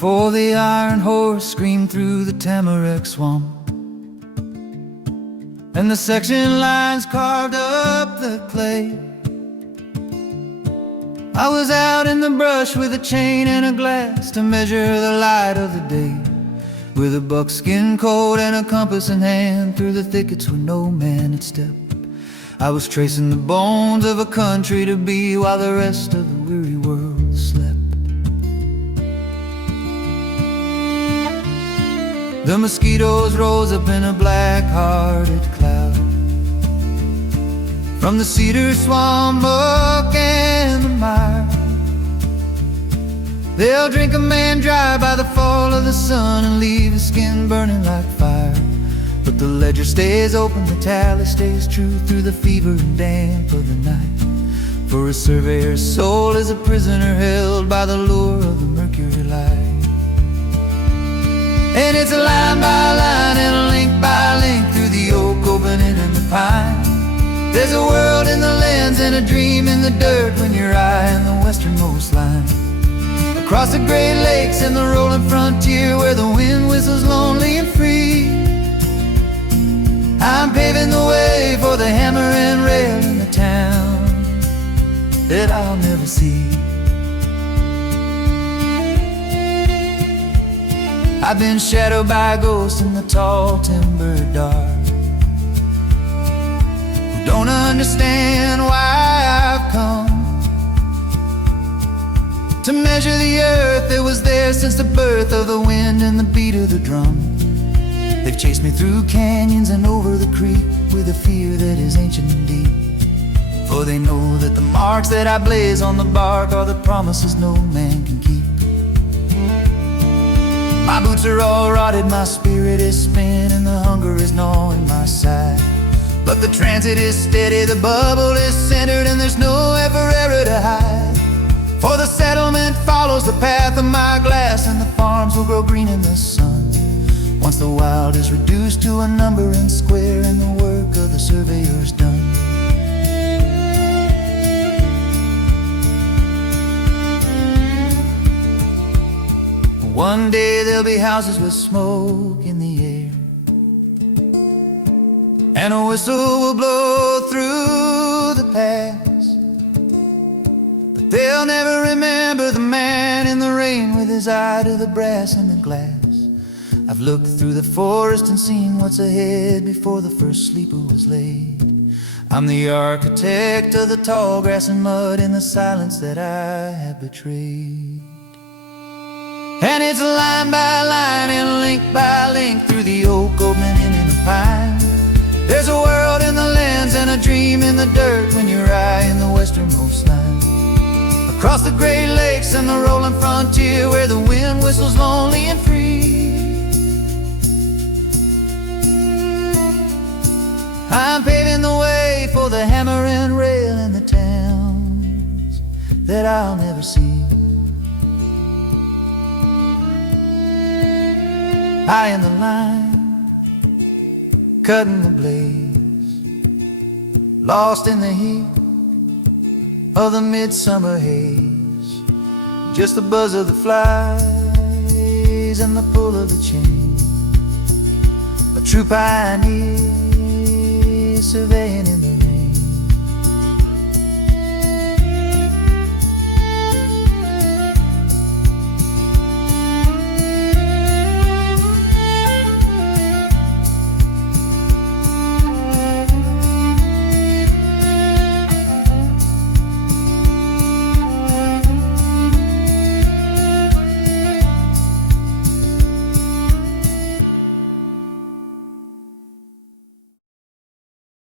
before the iron horse screamed through the tamarack swamp, and the section lines carved up the clay. I was out in the brush with a chain and a glass to measure the light of the day, with a buckskin coat and a compass in hand, through the thickets where no man had stepped. I was tracing the bones of a country to be, while the rest of the weary world slept. The mosquitoes rose up in a black-hearted cloud from the cedar swamp, muck and the mire. They'll drink a man dry by the fall of the sun and leave his skin burning like fire. But the ledger stays open, the tally stays true, through the fever and damp of the night. For a surveyor's soul is a prisoner held by the lure of the mercury light. And it's a line by line and a link by link, through the oak opening and the pine. There's a world in the lens and a dream in the dirt, when you're eyeing the westernmost line. Across the Great Lakes and the rolling frontier, where the wind whistles lonely and free, I'm paving the way for the hammer and rail in the town that I'll never see. I've been shadowed by a ghost in the tall timber dark, who don't understand why I've come to measure the earth that was there since the birth of the wind and the beat of the drum. They've chased me through canyons and over the creek, with a fear that is ancient and deep. For they know that the marks that I blaze on the bark are the promises no man can keep. My boots are all rotted, my spirit is spent, and the hunger is gnawing my side. But the transit is steady, the bubble is centered, and there's nowhere for error to hide. For the settlement follows the path of my glass, and the farms will grow green in the sun, once the wild is reduced to a number and square, and the work of the surveyor's done. One day there'll be houses with smoke in the air, and a whistle will blow through the pass, but they'll never remember the man in the rain, with his eye to the brass and the glass. I've looked through the forest and seen what's ahead, before the first sleeper was laid. I'm the architect of the tall grass and mud, in the silence that I have betrayed. And it's line by line and link by link, through the oak opening in the pine. There's a world in the lens and a dream in the dirt, when you're eyeing the westernmost line. Across the Great Lakes and the rolling frontier, where the wind whistles lonely and free, I'm paving the way for the hammer and rail in the towns that I'll never see. High in the line, cutting the blaze, lost in the heat of the midsummer haze. Just the buzz of the flies and the pull of the chain, a true pioneer surveying in the